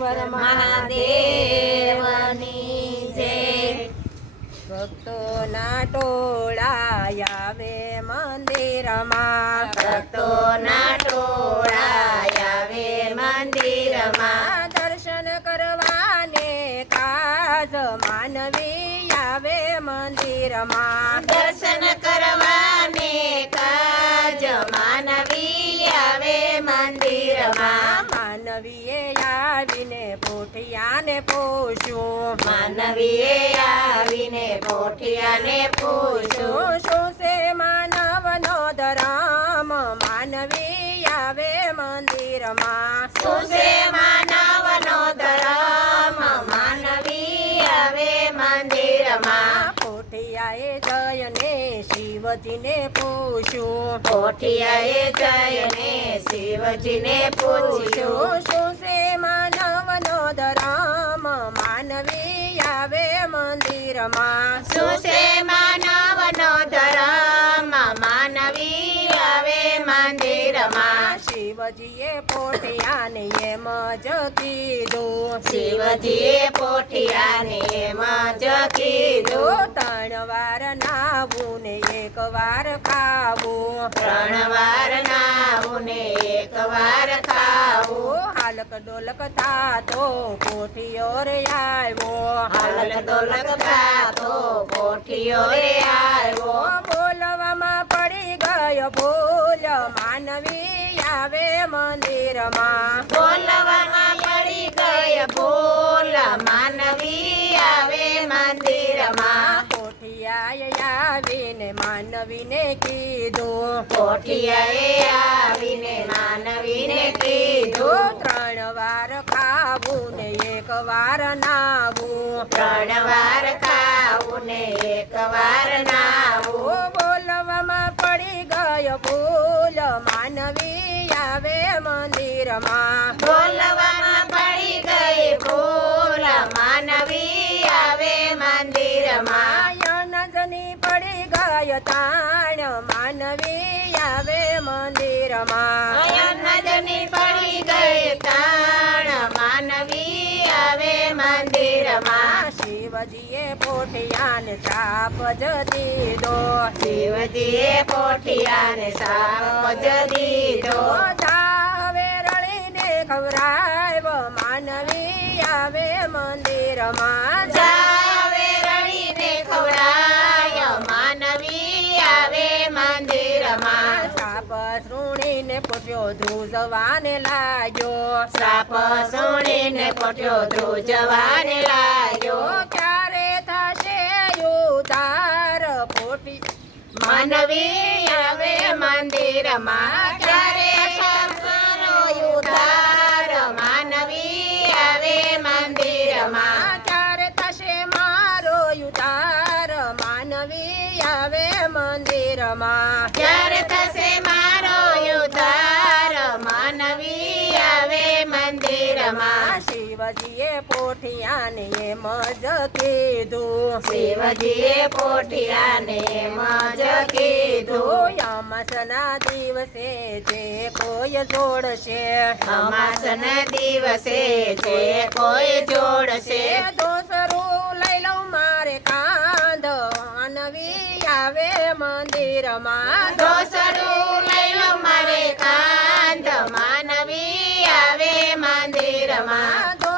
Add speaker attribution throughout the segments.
Speaker 1: સિદ્ધેશ્વર
Speaker 2: મહાદેવની જય
Speaker 1: ભક્તોના ટોળા આવે મંદિરમાં.
Speaker 2: ભક્તોના ટોળા આવે મંદિરમાં
Speaker 1: દર્શન કરવાને કાજ માનવી આવે મંદિરમાં.
Speaker 2: દર્શન કરવાને
Speaker 1: પૂછ્યું
Speaker 2: માનવીએ આવીને પોઠિયાને પૂછ્યું
Speaker 1: શું શું છે માનવનો ધર્મ? માનવી આવે મંદિરમાં.
Speaker 2: શું છે માનવનો ધર્મ? માનવી આવે મંદિરમાં.
Speaker 1: પોઠિયાએ જયને શિવજીને પૂછ્યું
Speaker 2: પોઠિયાએ જઈને શિવજીને પૂછ્યું
Speaker 1: શું માનવનો ધર્મ માનવી આવે મંદિરમાં. શિવજીએ પોઠિયાને એમ જ કીધું.
Speaker 2: શિવજીએ પોઠિયાને એમ જ કીધું.
Speaker 1: ત્રણ વાર નાવું ને એક વાર ખાવું.
Speaker 2: ત્રણ વાર નાવું ને એક વાર
Speaker 1: હાલક ડોલક થાતો કોઠિયો રે આવ્યો
Speaker 2: હાલક દોલક ખાતો પોઠિયો રે આવ્યો
Speaker 1: બોલવામાં પડી ગયો ભૂલ. માનવી આવે મંદિરમાં. માનવીને કીધું.
Speaker 2: કોઠિયાએ આવીને માનવીને કીધું.
Speaker 1: ત્રણ વાર ખાવું ને એક વાર નાવું.
Speaker 2: ત્રણ વાર ખાવું ને એક વાર નાવું.
Speaker 1: બોલવામાં પડી ગયો ભૂલ. માનવી આવે મંદિરમાં.
Speaker 2: બોલવામાં પડી ગઈ ભૂલ. માનવી આવે મંદિરમાં.
Speaker 1: નજની પડી ગયો તાણ મંદિરમાં
Speaker 2: નજની પડી ગઈ તાણ માનવી આવે મંદિરમાં.
Speaker 1: શિવજીએ પોઠિયાને સાપ જ દીધો.
Speaker 2: શિવજીએ પોઠિયાને સાપ જ દીધો.
Speaker 1: હવે રણીને ખવરાવ માનવી આવે મંદિરમાં.
Speaker 2: જાવે રણીને ખવરાય માનવી આવે મંદિરમાં.
Speaker 1: શ્રુણીને પોટ્યો ધ્રુજવાને લાગ્યો.
Speaker 2: સાપ સુણીને પોટ્યો ધ્રુજવાને લાગ્યો.
Speaker 1: ક્યારે થશે ઉતાર પોટી
Speaker 2: માનવી આવે મંદિરમાં. ક્યારે
Speaker 1: ક્યારે થશે મારો ઉતાર માનવી આવે મંદિરમાં.
Speaker 2: ક્યારે થશે
Speaker 1: પોઠિયાને એમ જ કીધું.
Speaker 2: શિવજીએ પોઠિયાને એમ જ કીધું.
Speaker 1: અમાસના દિવસે જે કોઈ જોડશે.
Speaker 2: અમાસના દિવસે જે કોઈ જોડશે.
Speaker 1: દોસરું લઈ લઉં મારે કાંધ. અનવી આવે મંદિરમાં.
Speaker 2: દોસરું લઈ
Speaker 1: લઉં મારે
Speaker 2: કાંત માનવી આવે મંદિરમાં.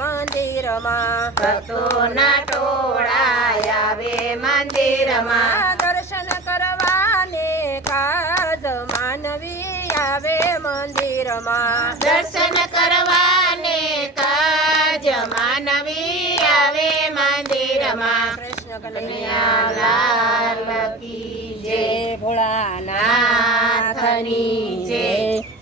Speaker 1: મંદિરમાં.
Speaker 2: ભક્તોના ટોળા આવે મંદિરમાં.
Speaker 1: દર્શન કરવાને કાજ માનવી આવે મંદિરમાં.
Speaker 2: દર્શન કરવાને કાજ માનવી આવે મંદિરમાં.
Speaker 1: કૃષ્ણ
Speaker 2: કનૈયા લાલ કી જય.
Speaker 1: ભોળાનાથની
Speaker 2: જય.